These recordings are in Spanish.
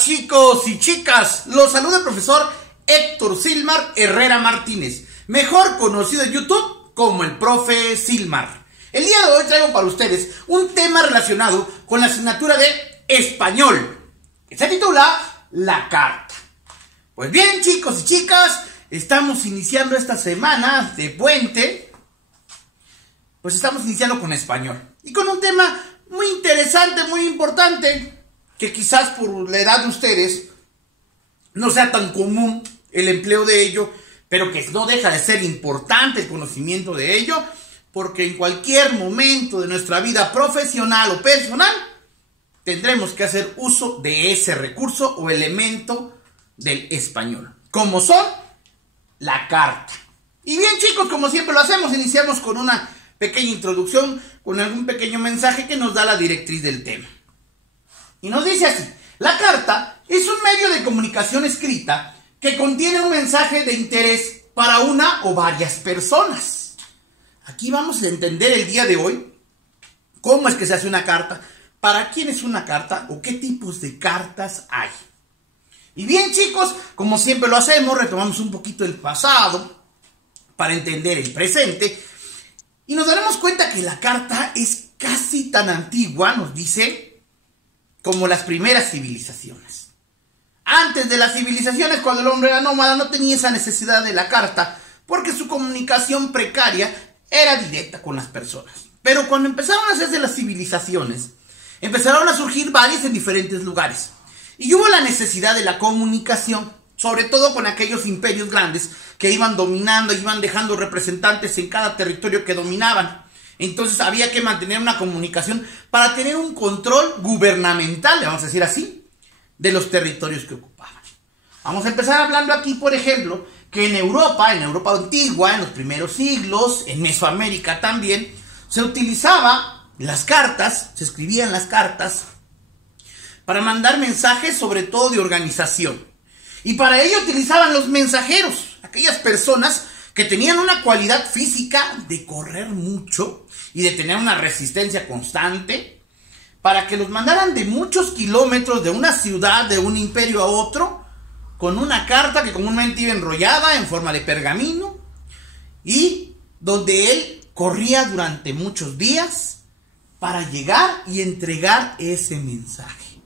Chicos y chicas, los saluda el profesor Héctor Silmar Herrera Martínez, mejor conocido en YouTube como el profe Silmar. El día de hoy traigo para ustedes un tema relacionado con la asignatura de español, que se titula La Carta. Pues bien, chicos y chicas, estamos iniciando esta semana de puente, pues estamos iniciando con español y con un tema muy interesante, muy importante, que quizás por la edad de ustedes no sea tan común el empleo de ello, pero que no deja de ser importante el conocimiento de ello, porque en cualquier momento de nuestra vida profesional o personal tendremos que hacer uso de ese recurso o elemento del español, como son la carta. Y bien, chicos, como siempre lo hacemos, iniciamos con una pequeña introducción, con algún pequeño mensaje que nos da la directriz del tema. Y nos dice así: la carta es un medio de comunicación escrita que contiene un mensaje de interés para una o varias personas. Aquí vamos a entender el día de hoy cómo es que se hace una carta, para quién es una carta o qué tipos de cartas hay. Y bien, chicos, como siempre lo hacemos, retomamos un poquito el pasado para entender el presente y nos daremos cuenta que la carta es casi tan antigua, nos dice, como las primeras civilizaciones. Antes de las civilizaciones, cuando el hombre era nómada, no tenía esa necesidad de la carta, porque su comunicación precaria era directa con las personas. Pero cuando empezaron a hacerse las civilizaciones, empezaron a surgir varias en diferentes lugares. Y hubo la necesidad de la comunicación, sobre todo con aquellos imperios grandes que iban dominando, iban dejando representantes en cada territorio que dominaban. Entonces había que mantener una comunicación para tener un control gubernamental, le vamos a decir así, de los territorios que ocupaban. Vamos a empezar hablando aquí, por ejemplo, que en Europa antigua, en los primeros siglos, en Mesoamérica también, se utilizaban las cartas, se escribían las cartas para mandar mensajes, sobre todo de organización. Y para ello utilizaban los mensajeros, aquellas personas que tenían una cualidad física de correr mucho y de tener una resistencia constante, para que los mandaran de muchos kilómetros de una ciudad, de un imperio a otro, con una carta que comúnmente iba enrollada en forma de pergamino y donde él corría durante muchos días para llegar y entregar ese mensaje.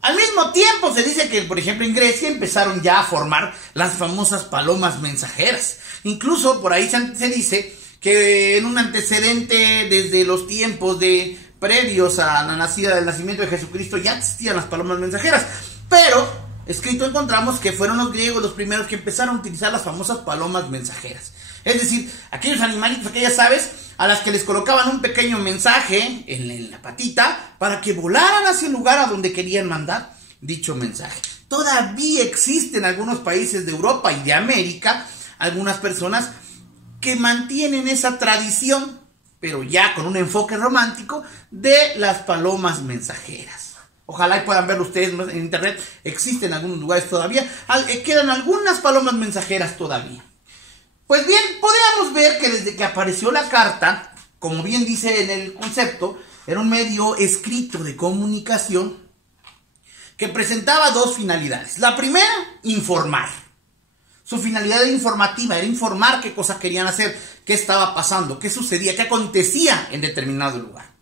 Al mismo tiempo se dice que, por ejemplo, en Grecia empezaron ya a formar las famosas palomas mensajeras. Incluso por ahí se dice que en un antecedente desde los tiempos previos a la nacida del nacimiento de Jesucristo ya existían las palomas mensajeras. Pero escrito encontramos que fueron los griegos los primeros que empezaron a utilizar las famosas palomas mensajeras. Es decir, aquellos animalitos, aquellas aves a las que les colocaban un pequeño mensaje en la patita para que volaran hacia el lugar a donde querían mandar dicho mensaje. Todavía existen en algunos países de Europa y de América algunas personas que mantienen esa tradición, pero ya con un enfoque romántico, de las palomas mensajeras. Ojalá y puedan verlo ustedes en internet. Existen en algunos lugares todavía. Quedan algunas palomas mensajeras todavía. Pues bien, podríamos ver que desde que apareció la carta, como bien dice en el concepto, era un medio escrito de comunicación que presentaba dos finalidades. La primera, informar. Su finalidad era informativa, era informar qué cosas querían hacer, qué estaba pasando, qué sucedía, qué acontecía en determinado lugar.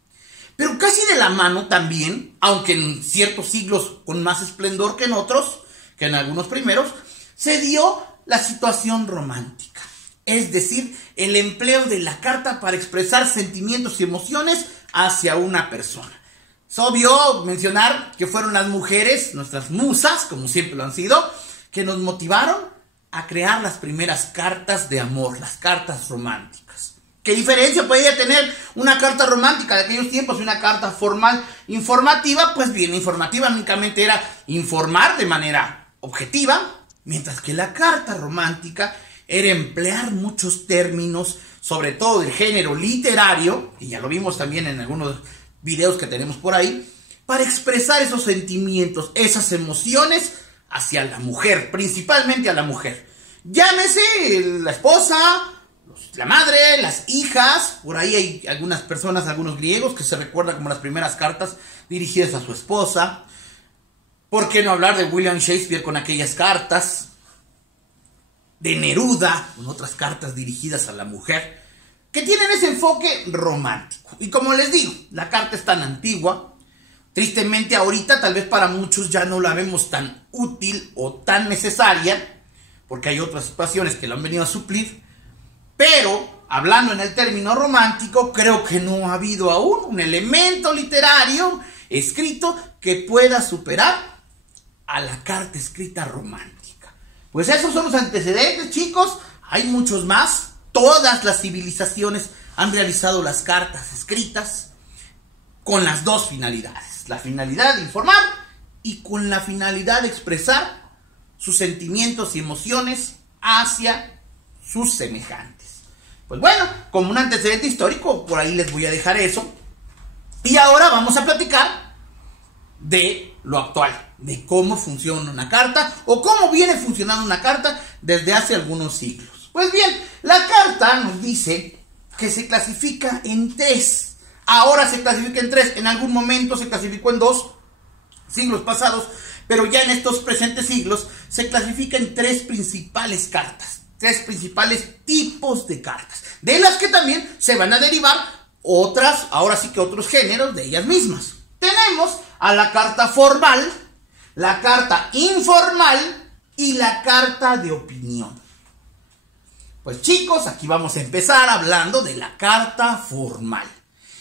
Pero casi de la mano también, aunque en ciertos siglos con más esplendor que en otros, que en algunos primeros, se dio la situación romántica. Es decir, el empleo de la carta para expresar sentimientos y emociones hacia una persona. Es obvio mencionar que fueron las mujeres, nuestras musas, como siempre lo han sido, que nos motivaron a crear las primeras cartas de amor, las cartas románticas. ¿Qué diferencia podía tener una carta romántica de aquellos tiempos y una carta formal informativa? Pues bien, informativa únicamente era informar de manera objetiva, mientras que la carta romántica era emplear muchos términos, sobre todo del género literario, y ya lo vimos también en algunos videos que tenemos por ahí, para expresar esos sentimientos, esas emociones hacia la mujer, principalmente a la mujer. Llámese la esposa, la madre, las hijas. Por ahí hay algunas personas, algunos griegos que se recuerdan como las primeras cartas dirigidas a su esposa. ¿Por qué no hablar de William Shakespeare con aquellas cartas? De Neruda, con otras cartas dirigidas a la mujer, que tienen ese enfoque romántico. Y como les digo, la carta es tan antigua, tristemente ahorita tal vez para muchos ya no la vemos tan útil o tan necesaria, porque hay otras situaciones que la han venido a suplir, pero hablando en el término romántico, creo que no ha habido aún un elemento literario escrito que pueda superar a la carta escrita romántica. Pues esos son los antecedentes, chicos. Hay muchos más. Todas las civilizaciones han realizado las cartas escritas con las dos finalidades. La finalidad de informar y con la finalidad de expresar sus sentimientos y emociones hacia sus semejantes. Pues bueno, como un antecedente histórico, por ahí les voy a dejar eso. Y ahora vamos a platicar de lo actual, de cómo funciona una carta o cómo viene funcionando una carta desde hace algunos siglos. Pues bien, la carta nos dice que se clasifica en tres. Ahora se clasifica en tres. En algún momento se clasificó en dos, siglos pasados, pero ya en estos presentes siglos se clasifica en tres principales cartas, tres principales tipos de cartas, de las que también se van a derivar otras, ahora sí que otros géneros de ellas mismas. Tenemos a la carta formal, la carta informal y la carta de opinión. Pues chicos, aquí vamos a empezar hablando de la carta formal.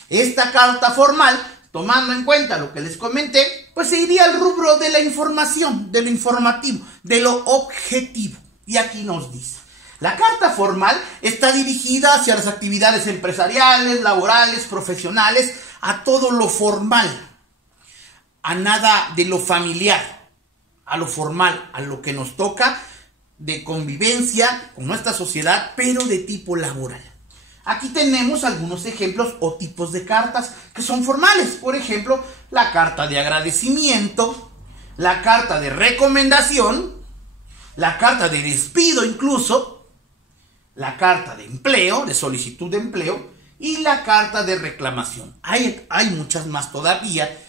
Esta carta formal, tomando en cuenta lo que les comenté, pues se iría al rubro de la información, de lo informativo, de lo objetivo. Y aquí nos dice: la carta formal está dirigida hacia las actividades empresariales, laborales, profesionales, a todo lo formal, a nada de lo familiar, a lo formal, a lo que nos toca de convivencia con nuestra sociedad, pero de tipo laboral. Aquí tenemos algunos ejemplos o tipos de cartas que son formales. Por ejemplo, la carta de agradecimiento, la carta de recomendación, la carta de despido incluso, la carta de empleo, de solicitud de empleo, y la carta de reclamación. Hay muchas más todavía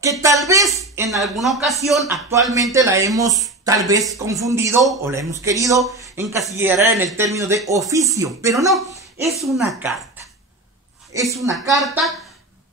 que tal vez en alguna ocasión actualmente la hemos tal vez confundido o la hemos querido encasillar en el término de oficio, pero no, es una carta. Es una carta,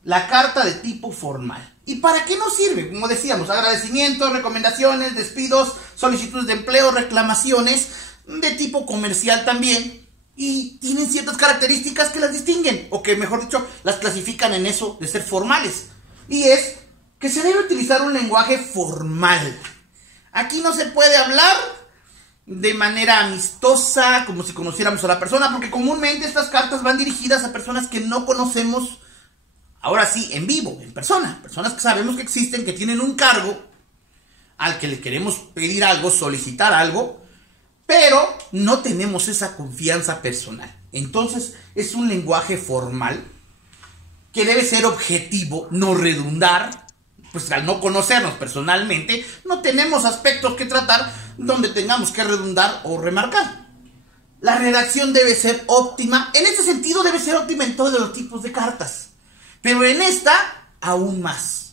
la carta de tipo formal. ¿Y para qué nos sirve? Como decíamos, agradecimientos, recomendaciones, despidos, solicitudes de empleo, reclamaciones, de tipo comercial también. Y tienen ciertas características que las distinguen, o que mejor dicho, las clasifican en eso de ser formales. Y es que se debe utilizar un lenguaje formal. Aquí no se puede hablar de manera amistosa, como si conociéramos a la persona, porque comúnmente estas cartas van dirigidas a personas que no conocemos, ahora sí, en vivo, en persona. Personas que sabemos que existen, que tienen un cargo al que le queremos pedir algo, solicitar algo, pero no tenemos esa confianza personal. Entonces es un lenguaje formal que debe ser objetivo, no redundar. Pues al no conocernos personalmente, no tenemos aspectos que tratar donde tengamos que redundar o remarcar. La redacción debe ser óptima. En este sentido debe ser óptima en todos los tipos de cartas, pero en esta aún más.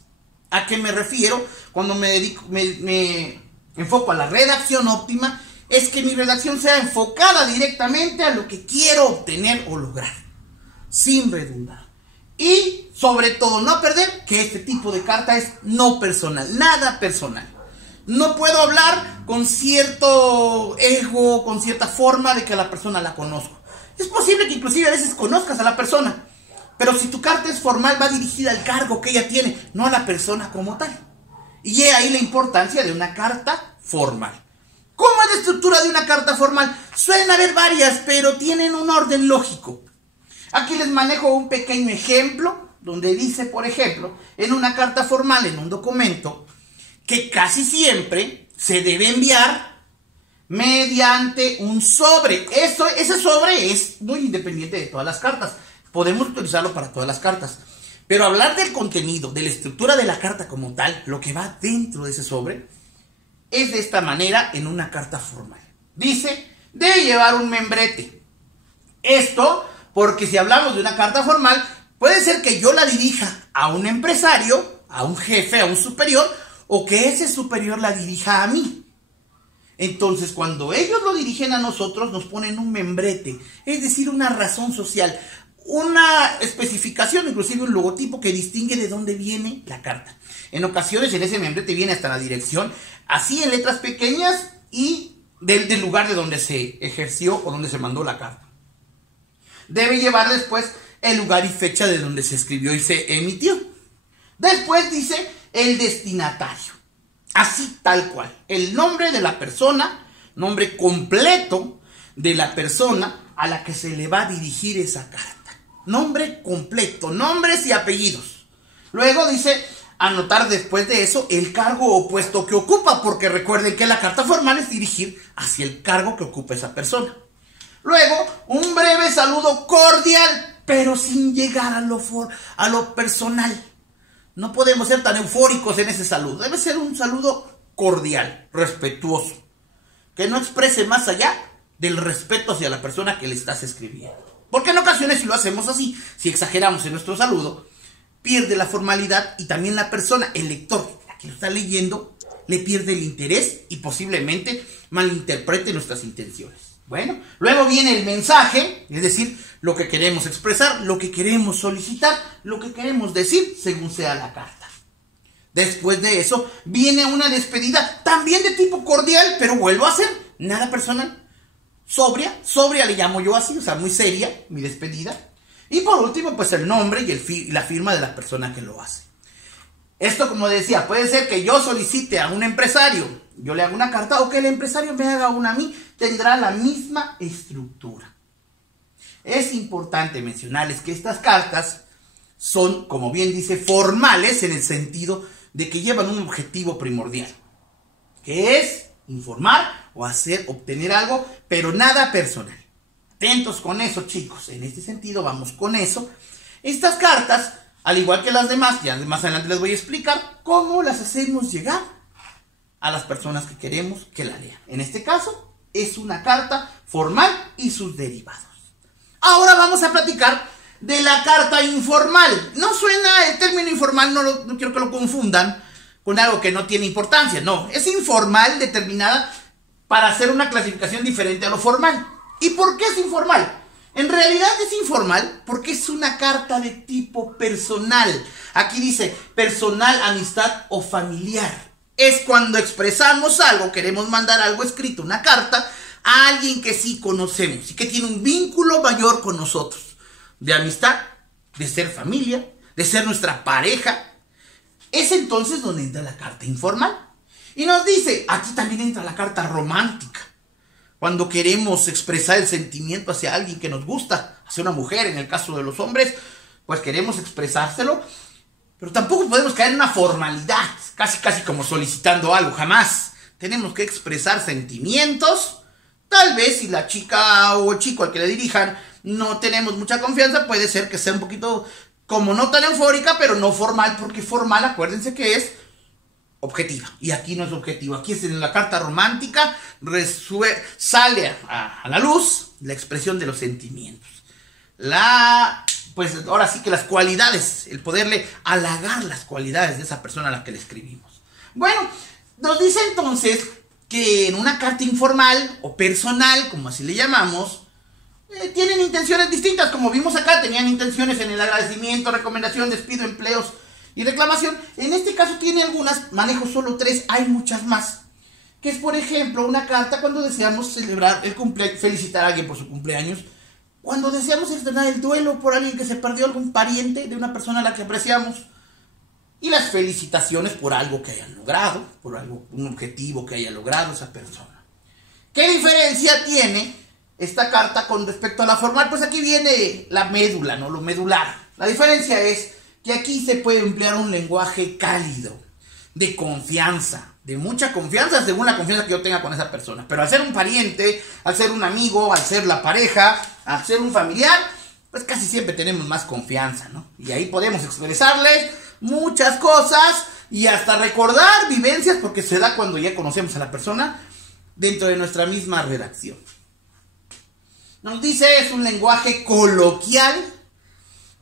¿A qué me refiero cuando me enfoco a la redacción óptima? Es que mi redacción sea enfocada directamente a lo que quiero obtener o lograr, sin redundar. Y sobre todo no perder que este tipo de carta es no personal, nada personal. No puedo hablar con cierto ego, con cierta forma de que a la persona la conozco. Es posible que inclusive a veces conozcas a la persona, pero si tu carta es formal va dirigida al cargo que ella tiene, no a la persona como tal. Y ahí la importancia de una carta formal. ¿Cómo es la estructura de una carta formal? Suelen haber varias, pero tienen un orden lógico. Aquí les manejo un pequeño ejemplo donde dice, por ejemplo, en una carta formal, en un documento, que casi siempre se debe enviar mediante un sobre. Ese sobre es muy independiente de todas las cartas. Podemos utilizarlo para todas las cartas. Pero hablar del contenido, de la estructura de la carta como tal, lo que va dentro de ese sobre, es de esta manera en una carta formal. Dice, debe llevar un membrete. Esto porque si hablamos de una carta formal, puede ser que yo la dirija a un empresario, a un jefe, a un superior, o que ese superior la dirija a mí. Entonces, cuando ellos lo dirigen a nosotros, nos ponen un membrete, es decir, una razón social, una especificación, inclusive un logotipo que distingue de dónde viene la carta. En ocasiones en ese membrete viene hasta la dirección, así en letras pequeñas, y del lugar de donde se ejerció o donde se mandó la carta. Debe llevar después el lugar y fecha de donde se escribió y se emitió. Después dice el destinatario, así tal cual, el nombre de la persona, nombre completo de la persona a la que se le va a dirigir esa carta. Nombre completo, nombres y apellidos. Luego dice anotar después de eso el cargo o puesto que ocupa, porque recuerden que la carta formal es dirigir hacia el cargo que ocupa esa persona. Luego, un breve saludo cordial, pero sin llegar a lo personal. No podemos ser tan eufóricos en ese saludo. Debe ser un saludo cordial, respetuoso, que no exprese más allá del respeto hacia la persona que le estás escribiendo. Porque en ocasiones, si lo hacemos así, si exageramos en nuestro saludo, pierde la formalidad y también la persona, el lector, la que lo está leyendo, le pierde el interés y posiblemente malinterprete nuestras intenciones. Bueno, luego viene el mensaje, es decir, lo que queremos expresar, lo que queremos solicitar, lo que queremos decir según sea la carta. Después de eso viene una despedida, también de tipo cordial, pero vuelvo a hacer nada personal. Sobria le llamo yo así, o sea, muy seria, mi despedida. Y por último, pues el nombre y la firma de la persona que lo hace. Esto, como decía, puede ser que yo solicite a un empresario, yo le haga una carta, o que el empresario me haga una a mí, tendrá la misma estructura. Es importante mencionarles que estas cartas son, como bien dice, formales en el sentido de que llevan un objetivo primordial, que es informar o obtener algo, pero nada personal. Atentos con eso, chicos. En este sentido, vamos con eso. Estas cartas, al igual que las demás, ya más adelante les voy a explicar cómo las hacemos llegar a las personas que queremos que la lean. En este caso, es una carta formal y sus derivados. Ahora vamos a platicar de la carta informal. No suena el término informal, no quiero que lo confundan con algo que no tiene importancia. No, es informal, determinada para hacer una clasificación diferente a lo formal. ¿Y por qué es informal? En realidad es informal porque es una carta de tipo personal. Aquí dice personal, amistad o familiar. Es cuando expresamos algo, queremos mandar algo escrito, una carta, a alguien que sí conocemos y que tiene un vínculo mayor con nosotros. De amistad, de ser familia, de ser nuestra pareja. Es entonces donde entra la carta informal. Y nos dice, aquí también entra la carta romántica. Cuando queremos expresar el sentimiento hacia alguien que nos gusta, hacia una mujer, en el caso de los hombres, pues queremos expresárselo, pero tampoco podemos caer en una formalidad, casi como solicitando algo, jamás. Tenemos que expresar sentimientos. Tal vez si la chica o el chico al que le dirijan no tenemos mucha confianza, puede ser que sea un poquito como no tan eufórica, pero no formal, porque formal, acuérdense que es objetiva, y aquí no es objetivo. Aquí es en la carta romántica, sale a la luz la expresión de los sentimientos, pues ahora sí que las cualidades, el poderle halagar las cualidades de esa persona a la que le escribimos. Bueno, nos dice entonces que en una carta informal o personal, como así le llamamos, tienen intenciones distintas. Como vimos acá, tenían intenciones en el agradecimiento, recomendación, despido, empleos y reclamación. En este caso tiene algunas, manejo solo 3, hay muchas más. Que es, por ejemplo, una carta cuando deseamos celebrar el cumpleaños, felicitar a alguien por su cumpleaños. Cuando deseamos externar el duelo por alguien que se perdió, algún pariente de una persona a la que apreciamos. Y las felicitaciones por algo que hayan logrado, por un objetivo que haya logrado esa persona. ¿Qué diferencia tiene esta carta con respecto a la formal? Pues aquí viene la médula, ¿no? Lo medular. La diferencia es que aquí se puede emplear un lenguaje cálido, de confianza, de mucha confianza, según la confianza que yo tenga con esa persona. Pero al ser un pariente, al ser un amigo, al ser la pareja, al ser un familiar, pues casi siempre tenemos más confianza, ¿no? Y ahí podemos expresarles muchas cosas y hasta recordar vivencias, porque se da cuando ya conocemos a la persona dentro de nuestra misma redacción. Nos dice, es un lenguaje coloquial,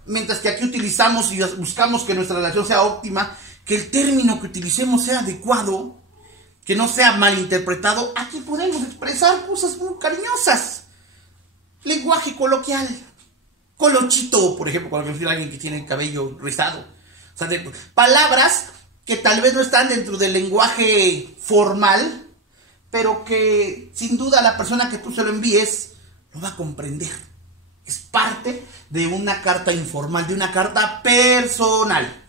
mientras que aquí utilizamos y buscamos que nuestra relación sea óptima, que el término que utilicemos sea adecuado, que no sea malinterpretado. Aquí podemos expresar cosas muy cariñosas. Lenguaje coloquial. Colochito, por ejemplo, cuando refiere a alguien que tiene el cabello rizado. O sea, palabras que tal vez no están dentro del lenguaje formal, pero que sin duda la persona que tú se lo envíes lo va a comprender. Es parte de una carta informal, de una carta personal.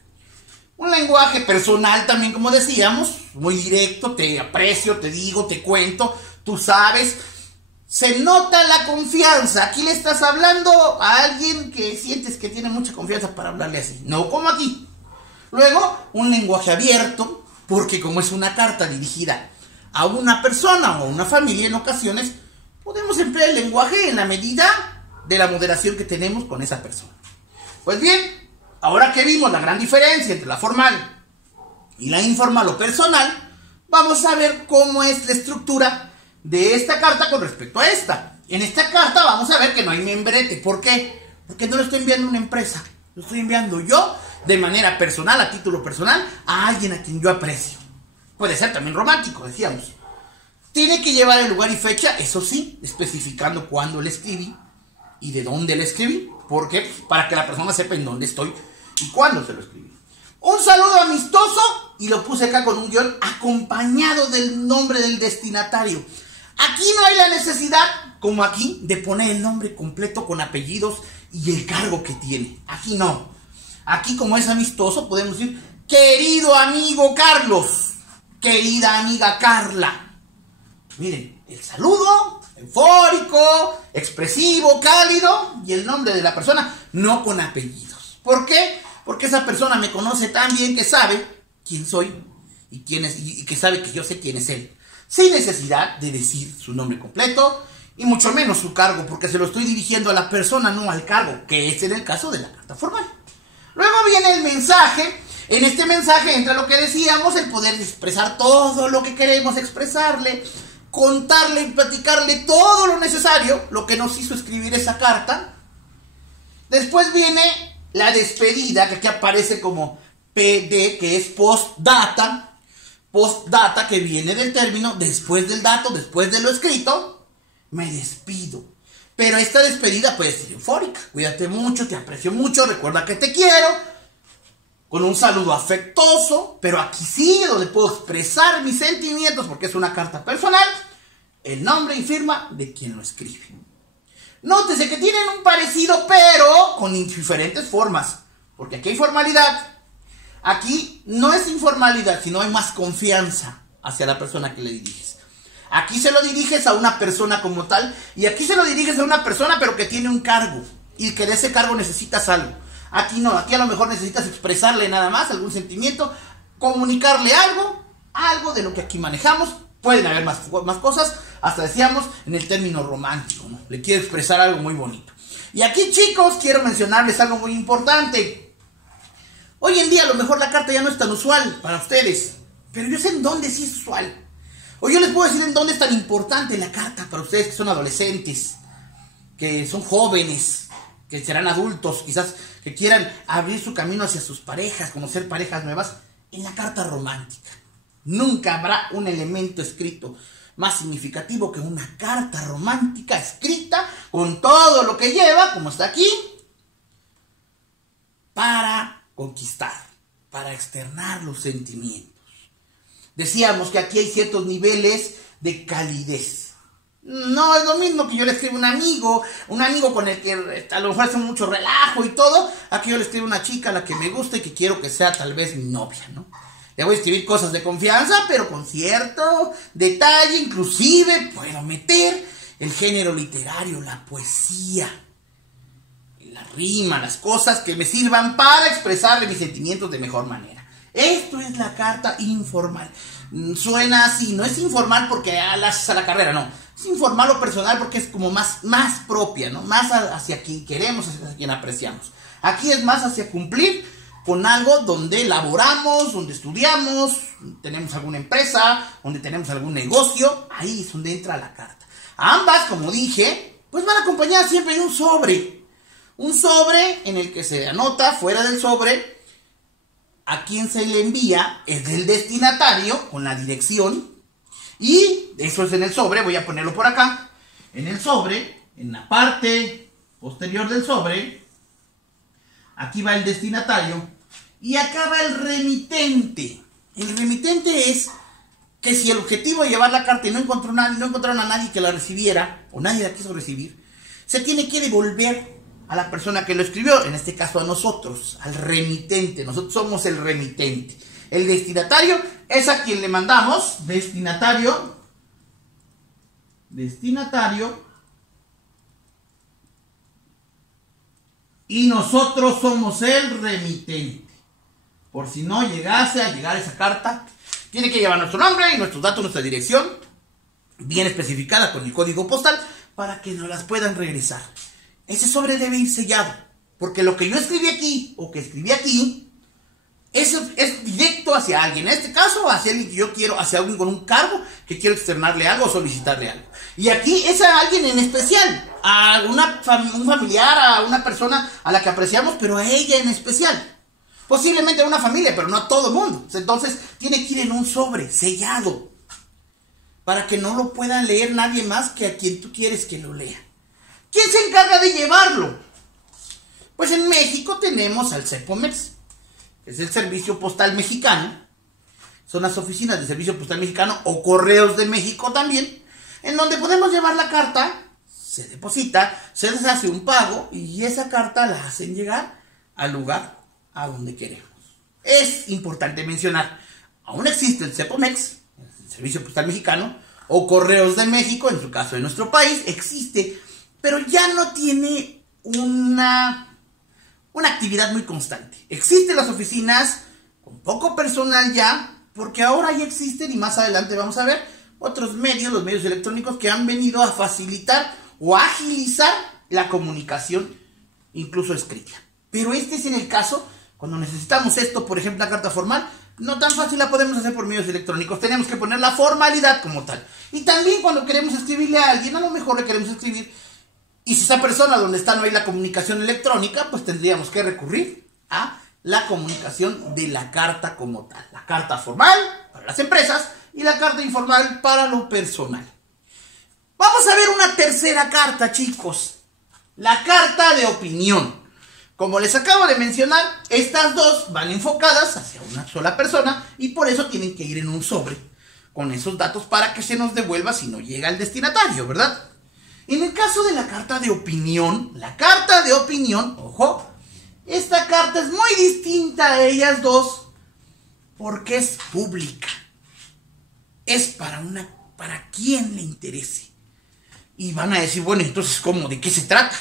Un lenguaje personal también, como decíamos, muy directo, te aprecio, te digo, te cuento, tú sabes. Se nota la confianza. Aquí le estás hablando a alguien que sientes que tiene mucha confianza para hablarle así. No como aquí. Luego, un lenguaje abierto, porque como es una carta dirigida a una persona o a una familia, en ocasiones podemos emplear el lenguaje en la medida de la moderación que tenemos con esa persona. Pues bien, ahora que vimos la gran diferencia entre la formal y la informal o personal, vamos a ver cómo es la estructura de esta carta con respecto a esta. En esta carta vamos a ver que no hay membrete. ¿Por qué? Porque no lo estoy enviando a una empresa, lo estoy enviando yo de manera personal, a título personal, a alguien a quien yo aprecio. Puede ser también romántico, decíamos. Tiene que llevar el lugar y fecha, eso sí, especificando cuándo le escribí y de dónde le escribí. ¿Por qué? Para que la persona sepa en dónde estoy y cuándo se lo escribí. Un saludo amistoso, y lo puse acá con un guión, acompañado del nombre del destinatario. Aquí no hay la necesidad, como aquí, de poner el nombre completo con apellidos y el cargo que tiene. Aquí no. Aquí, como es amistoso, podemos decir: querido amigo Carlos, querida amiga Carla. Miren, el saludo, eufórico, expresivo, cálido, y el nombre de la persona, no con apellidos. ¿Por qué? Porque esa persona me conoce tan bien que sabe quién soy y quién es, y que sabe que yo sé quién es él. Sin necesidad de decir su nombre completo y mucho menos su cargo, porque se lo estoy dirigiendo a la persona, no al cargo, que es en el caso de la carta formal. Luego viene el mensaje. En este mensaje entra lo que decíamos, el poder expresar todo lo que queremos expresarle, contarle y platicarle todo lo necesario, lo que nos hizo escribir esa carta. Después viene la despedida, que aquí aparece como PD, que es postdata. Postdata, que viene del término después del dato, después de lo escrito, me despido. Pero esta despedida puede ser eufórica. Cuídate mucho, te aprecio mucho, recuerda que te quiero. Con un saludo afectuoso, pero aquí sí, donde puedo expresar mis sentimientos, porque es una carta personal, el nombre y firma de quien lo escribe. Nótese que tienen un parecido, pero con diferentes formas, porque aquí hay formalidad. Aquí no es informalidad, sino hay más confianza hacia la persona que le diriges. Aquí se lo diriges a una persona como tal, y aquí se lo diriges a una persona pero que tiene un cargo, y que de ese cargo necesitas algo. Aquí no, aquí a lo mejor necesitas expresarle nada más algún sentimiento, comunicarle algo de lo que aquí manejamos. Pueden haber más cosas, hasta decíamos en el término romántico, ¿no? Le quiero expresar algo muy bonito. Y aquí, chicos, quiero mencionarles algo muy importante. Hoy en día a lo mejor la carta ya no es tan usual para ustedes, pero yo sé en dónde sí es usual. O yo les puedo decir en dónde es tan importante la carta para ustedes que son adolescentes, que son jóvenes, que serán adultos, quizás que quieran abrir su camino hacia sus parejas, conocer parejas nuevas. En la carta romántica nunca habrá un elemento escrito más significativo que una carta romántica escrita con todo lo que lleva, como está aquí, para conquistar, para externar los sentimientos. Decíamos que aquí hay ciertos niveles de calidez. No es lo mismo que yo le escribo a un amigo con el que a lo mejor hace mucho relajo y todo, a que yo le escribo a una chica a la que me gusta y que quiero que sea tal vez mi novia, ¿no? Le voy a escribir cosas de confianza, pero con cierto detalle, inclusive puedo meter el género literario, la poesía, la rima, las cosas que me sirvan para expresarle mis sentimientos de mejor manera. Esto es la carta informal. Suena así, no es informal porque a la carrera, no. Es informal o personal porque es como más propia, ¿no? Más hacia quien queremos, hacia quien apreciamos. Aquí es más hacia cumplir con algo donde laboramos, donde estudiamos, tenemos alguna empresa, donde tenemos algún negocio. Ahí es donde entra la carta. Ambas, como dije, pues van acompañadas siempre de un sobre. Un sobre en el que se anota fuera del sobre a quien se le envía es del destinatario con la dirección. Y eso es en el sobre, voy a ponerlo por acá. En el sobre, en la parte posterior del sobre, aquí va el destinatario y acá va el remitente. El remitente es que si el objetivo de llevar la carta y no encontraron a nadie que la recibiera, o nadie la quiso recibir, se tiene que devolver a la persona que lo escribió, en este caso a nosotros, al remitente. Nosotros somos el remitente. El destinatario es a quien le mandamos, destinatario, y nosotros somos el remitente. Por si no llegase a llegar esa carta, tiene que llevar nuestro nombre y nuestros datos, nuestra dirección, bien especificada con el código postal, para que nos las puedan regresar. Ese sobre debe ir sellado, porque lo que yo escribí aquí, o que escribí aquí, es directo hacia alguien. En este caso, hacia alguien que yo quiero, hacia alguien con un cargo, que quiero externarle algo o solicitarle algo. Y aquí es a alguien en especial, a un familiar, a una persona a la que apreciamos, pero a ella en especial. Posiblemente a una familia, pero no a todo el mundo. Entonces, tiene que ir en un sobre sellado, para que no lo pueda leer nadie más que a quien tú quieres que lo lea. ¿Quién se encarga de llevarlo? Pues en México tenemos al CEPOMEX, que es el Servicio Postal Mexicano. Son las oficinas del Servicio Postal Mexicano o Correos de México también, en donde podemos llevar la carta, se deposita, se les hace un pago y esa carta la hacen llegar al lugar a donde queremos. Es importante mencionar, aún existe el CEPOMEX, el Servicio Postal Mexicano, o Correos de México, en su caso de nuestro país, existe, pero ya no tiene una actividad muy constante. Existen las oficinas con poco personal ya, porque ahora ya existen, y más adelante vamos a ver, otros medios, los medios electrónicos, que han venido a facilitar o a agilizar la comunicación, incluso escrita. Pero este es en el caso, cuando necesitamos esto, por ejemplo, la carta formal, no tan fácil la podemos hacer por medios electrónicos. Tenemos que poner la formalidad como tal. Y también cuando queremos escribirle a alguien, a lo mejor le queremos escribir, y si esa persona donde está no hay la comunicación electrónica, pues tendríamos que recurrir a la comunicación de la carta como tal. La carta formal para las empresas y la carta informal para lo personal. Vamos a ver una tercera carta, chicos. La carta de opinión. Como les acabo de mencionar, estas dos van enfocadas hacia una sola persona y por eso tienen que ir en un sobre con esos datos para que se nos devuelva si no llega al destinatario, ¿verdad? En el caso de la carta de opinión, ojo, esta carta es muy distinta a ellas dos porque es pública. Es para quien le interese. Y van a decir, bueno, entonces, ¿cómo? ¿De qué se trata?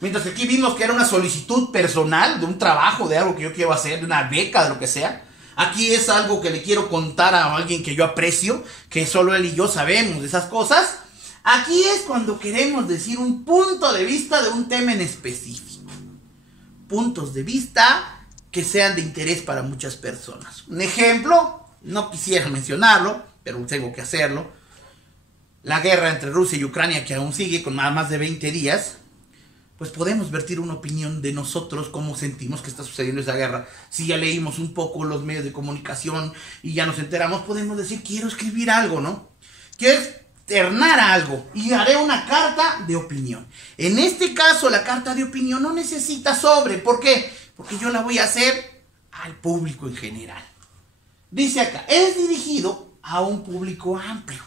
Mientras que aquí vimos que era una solicitud personal de un trabajo, de algo que yo quiero hacer, de una beca, de lo que sea. Aquí es algo que le quiero contar a alguien que yo aprecio, que solo él y yo sabemos de esas cosas. Aquí es cuando queremos decir un punto de vista de un tema en específico. Puntos de vista que sean de interés para muchas personas. Un ejemplo, no quisiera mencionarlo, pero tengo que hacerlo. La guerra entre Rusia y Ucrania, que aún sigue con más de 20 días, pues podemos vertir una opinión de nosotros, cómo sentimos que está sucediendo esa guerra. Si ya leímos un poco los medios de comunicación y ya nos enteramos, podemos decir, quiero escribir algo, ¿no? Quiero externar algo y haré una carta de opinión. En este caso, la carta de opinión no necesita sobre. ¿Por qué? Porque yo la voy a hacer al público en general. Dice acá, es dirigido a un público amplio.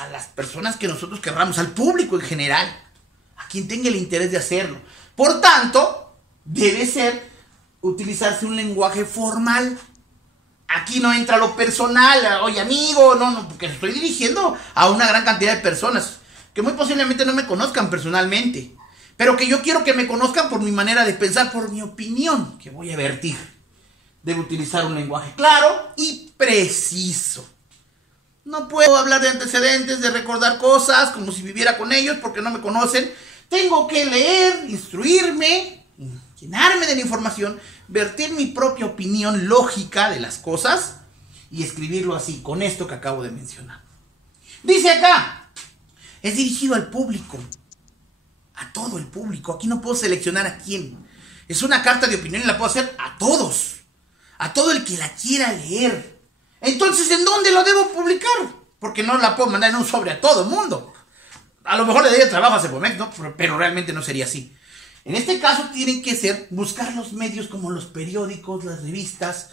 A las personas que nosotros querramos, al público en general. A quien tenga el interés de hacerlo. Por tanto, debe utilizarse un lenguaje formal. Aquí no entra lo personal, oye amigo, no, porque estoy dirigiendo a una gran cantidad de personas que muy posiblemente no me conozcan personalmente, pero que yo quiero que me conozcan por mi manera de pensar, por mi opinión que voy a vertir. Debo utilizar un lenguaje claro y preciso. No puedo hablar de antecedentes, de recordar cosas como si viviera con ellos porque no me conocen. Tengo que leer, instruirme, llenarme de la información, vertir mi propia opinión lógica de las cosas y escribirlo así, con esto que acabo de mencionar. Dice acá, es dirigido al público, a todo el público. Aquí no puedo seleccionar a quién. Es una carta de opinión y la puedo hacer a todos. A todo el que la quiera leer. Entonces, ¿en dónde lo debo publicar? Porque no la puedo mandar en un sobre a todo el mundo. A lo mejor le daría trabajo a Cepomex, ¿no? Pero realmente no sería así. En este caso tienen que ser buscar los medios como los periódicos, las revistas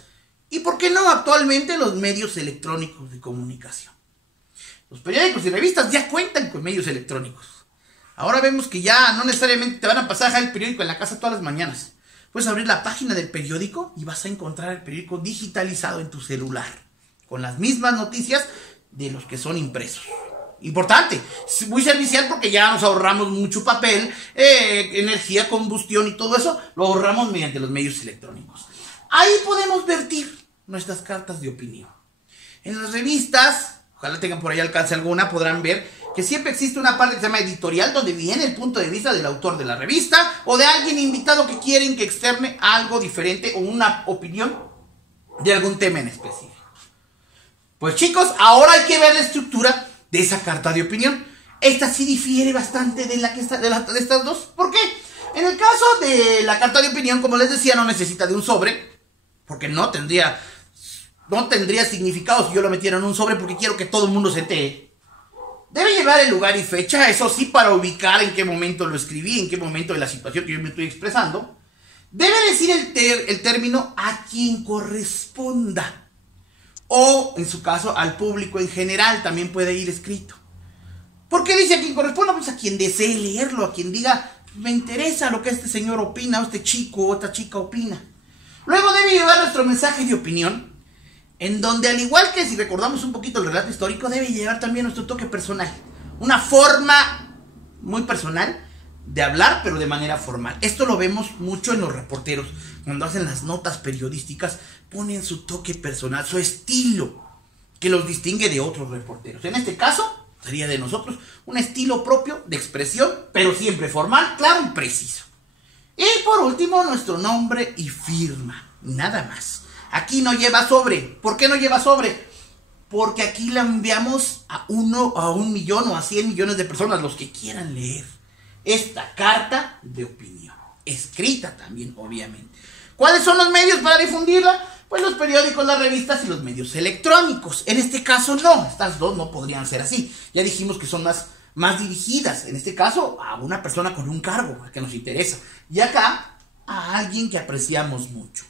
y, ¿por qué no?, actualmente los medios electrónicos de comunicación. Los periódicos y revistas ya cuentan con medios electrónicos. Ahora vemos que ya no necesariamente te van a pasar a dejar el periódico en la casa todas las mañanas. Puedes abrir la página del periódico y vas a encontrar el periódico digitalizado en tu celular, con las mismas noticias de los que son impresos. Importante, muy servicial porque ya nos ahorramos mucho papel, energía, combustión y todo eso, lo ahorramos mediante los medios electrónicos. Ahí podemos vertir nuestras cartas de opinión. En las revistas, ojalá tengan por ahí alcance alguna, podrán ver que siempre existe una parte que se llama editorial, donde viene el punto de vista del autor de la revista o de alguien invitado que quieren que externe algo diferente o una opinión de algún tema en específico. Pues chicos, ahora hay que ver la estructura de esa carta de opinión. Esta sí difiere bastante de estas dos. ¿Por qué? En el caso de la carta de opinión, como les decía, no necesita de un sobre, porque no tendría significado si yo lo metiera en un sobre, porque quiero que todo el mundo se entere. Debe llevar el lugar y fecha, eso sí, para ubicar en qué momento lo escribí, en qué momento de la situación que yo me estoy expresando. Debe decir el término a quien corresponda. O, en su caso, al público en general también puede ir escrito. ¿Por qué dice a quien corresponda? Pues a quien desee leerlo, a quien diga, me interesa lo que este señor opina, o este chico o esta chica opina. Luego debe llevar nuestro mensaje de opinión, en donde, al igual que si recordamos un poquito el relato histórico, debe llevar también nuestro toque personal. Una forma muy personal de hablar, pero de manera formal. Esto lo vemos mucho en los reporteros. Cuando hacen las notas periodísticas, ponen su toque personal, su estilo, que los distingue de otros reporteros. En este caso, sería de nosotros un estilo propio de expresión, pero siempre formal, claro y preciso. Y por último, nuestro nombre y firma. Nada más. Aquí no lleva sobre. ¿Por qué no lleva sobre? Porque aquí la enviamos a 1 millón o a 100 millones de personas, los que quieran leer esta carta de opinión. Escrita también, obviamente. ¿Cuáles son los medios para difundirla? Pues los periódicos, las revistas y los medios electrónicos. En este caso no, estas dos no podrían ser así. Ya dijimos que son más dirigidas, en este caso a una persona con un cargo que nos interesa. Y acá a alguien que apreciamos mucho.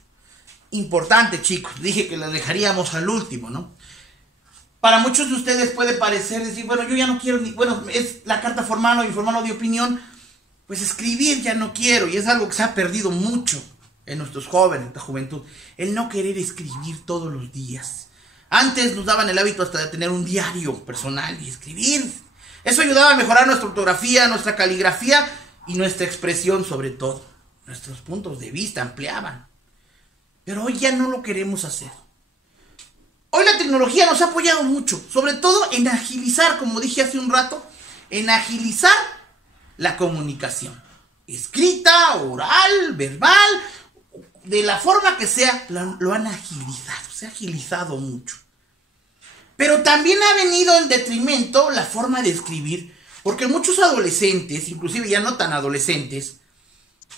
Importante, chicos, dije que la dejaríamos al último, ¿no? Para muchos de ustedes puede parecer decir, bueno, yo ya no quiero es la carta formal o informal o de opinión, pues escribir ya no quiero, y es algo que se ha perdido mucho en nuestros jóvenes, en la juventud, el no querer escribir todos los días. Antes nos daban el hábito hasta de tener un diario personal y escribir. Eso ayudaba a mejorar nuestra ortografía, nuestra caligrafía y nuestra expresión sobre todo. Nuestros puntos de vista ampliaban. Pero hoy ya no lo queremos hacer. Hoy la tecnología nos ha apoyado mucho, sobre todo en agilizar, como dije hace un rato, en agilizar la comunicación. Escrita, oral, verbal, de la forma que sea, lo han agilizado, se ha agilizado mucho. Pero también ha venido en detrimento la forma de escribir, porque muchos adolescentes, inclusive ya no tan adolescentes,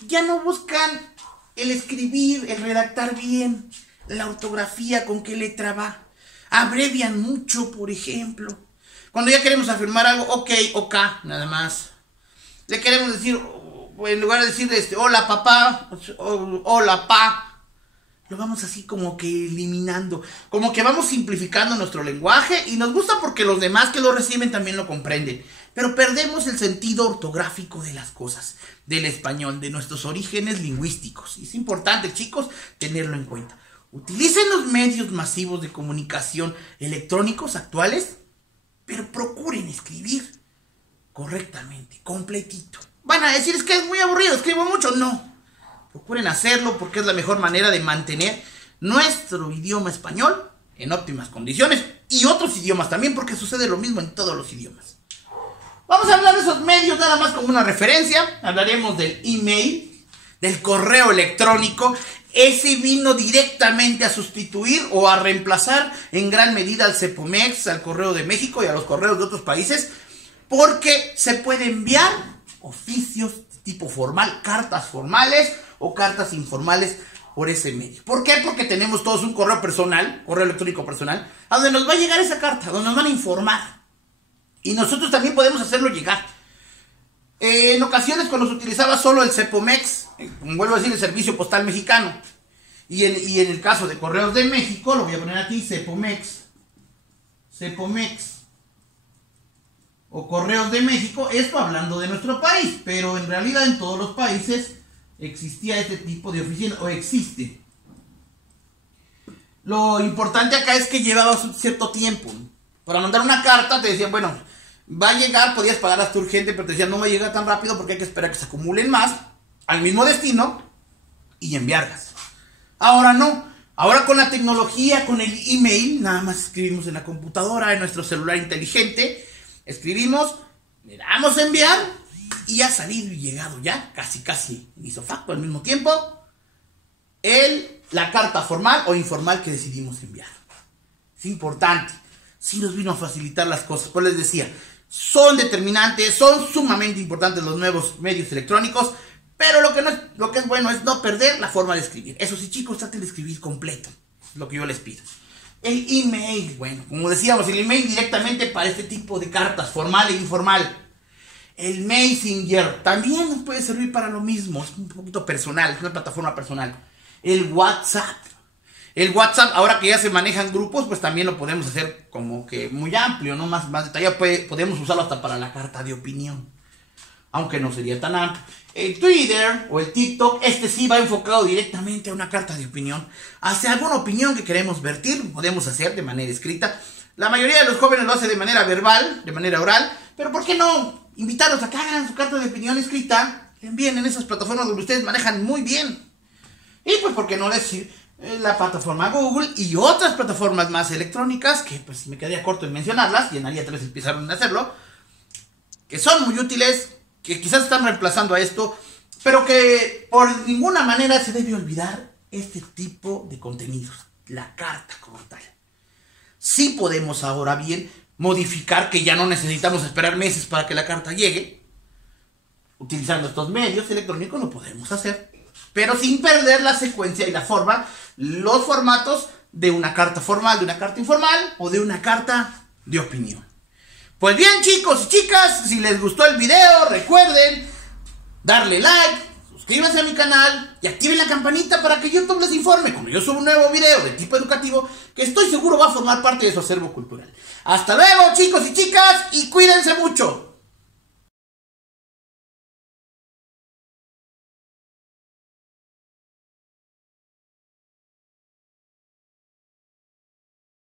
ya no buscan el escribir, el redactar bien, la ortografía, con qué letra va. Abrevian mucho, por ejemplo. Cuando ya queremos afirmar algo, ok, ok, nada más. Le queremos decir, en lugar de decir hola papá, hola pa, lo vamos así como que eliminando, como que vamos simplificando nuestro lenguaje, y nos gusta porque los demás que lo reciben también lo comprenden, pero perdemos el sentido ortográfico de las cosas, del español, de nuestros orígenes lingüísticos. Y es importante, chicos, tenerlo en cuenta. Utilicen los medios masivos de comunicación electrónicos actuales, pero procuren escribir correctamente, completito. Van a decir, es que es muy aburrido, escribo mucho. No, procuren hacerlo porque es la mejor manera de mantener nuestro idioma español en óptimas condiciones, y otros idiomas también, porque sucede lo mismo en todos los idiomas. Vamos a hablar de esos medios nada más como una referencia. Hablaremos del email, del correo electrónico. Ese vino directamente a sustituir o a reemplazar en gran medida al Cepomex, al Correo de México y a los correos de otros países, porque se puede enviar oficios tipo formal, cartas formales o cartas informales por ese medio. ¿Por qué? Porque tenemos todos un correo personal, correo electrónico personal, a donde nos va a llegar esa carta, donde nos van a informar. Y nosotros también podemos hacerlo llegar. En ocasiones cuando se utilizaba solo el CEPOMEX, como vuelvo a decir, el Servicio Postal Mexicano, y en el caso de Correos de México, lo voy a poner aquí, CEPOMEX, o Correos de México, esto hablando de nuestro país, pero en realidad en todos los países existía este tipo de oficina, o existe. Lo importante acá es que llevaba cierto tiempo. Para mandar una carta te decían, bueno, va a llegar, podías pagar hasta urgente, pero te decían, no va a llegar tan rápido porque hay que esperar que se acumulen más al mismo destino y enviarlas. Ahora no, ahora con la tecnología, con el email, nada más escribimos en la computadora, en nuestro celular inteligente, escribimos, le damos a enviar y ha salido y llegado ya, casi hizo facto al mismo tiempo, la carta formal o informal que decidimos enviar. Es importante, sí nos vino a facilitar las cosas, pues les decía, son determinantes, son sumamente importantes los nuevos medios electrónicos, pero lo que es bueno es no perder la forma de escribir. Eso sí, chicos, traten de escribir completo, es lo que yo les pido. El email, bueno, como decíamos, el email directamente para este tipo de cartas, formal e informal. El Messenger también nos puede servir para lo mismo, es un poquito personal, es una plataforma personal. El WhatsApp. El WhatsApp, ahora que ya se manejan grupos, pues también lo podemos hacer como que muy amplio, ¿no? Más detallado, podemos usarlo hasta para la carta de opinión, aunque no sería tan amplio. El Twitter o el TikTok, este sí va enfocado directamente a una carta de opinión, hacia alguna opinión que queremos vertir, podemos hacer de manera escrita. La mayoría de los jóvenes lo hace de manera verbal, de manera oral, pero ¿por qué no invitarlos a que hagan su carta de opinión escrita? Que envíen en esas plataformas donde ustedes manejan muy bien. Y pues, ¿por qué no decir la plataforma Google y otras plataformas más electrónicas, que pues me quedaría corto en mencionarlas, y en Aria 3 empezaron a hacerlo, que son muy útiles, que quizás están reemplazando a esto, pero que por ninguna manera se debe olvidar este tipo de contenidos, la carta como tal. Sí podemos ahora bien modificar, que ya no necesitamos esperar meses para que la carta llegue. Utilizando estos medios electrónicos lo podemos hacer, pero sin perder la secuencia y la forma, los formatos de una carta formal, de una carta informal o de una carta de opinión. Pues bien, chicos y chicas, si les gustó el video, recuerden darle like, suscríbanse a mi canal y activen la campanita para que YouTube les informe cuando yo suba un nuevo video de tipo educativo que estoy seguro va a formar parte de su acervo cultural. Hasta luego, chicos y chicas, y cuídense mucho.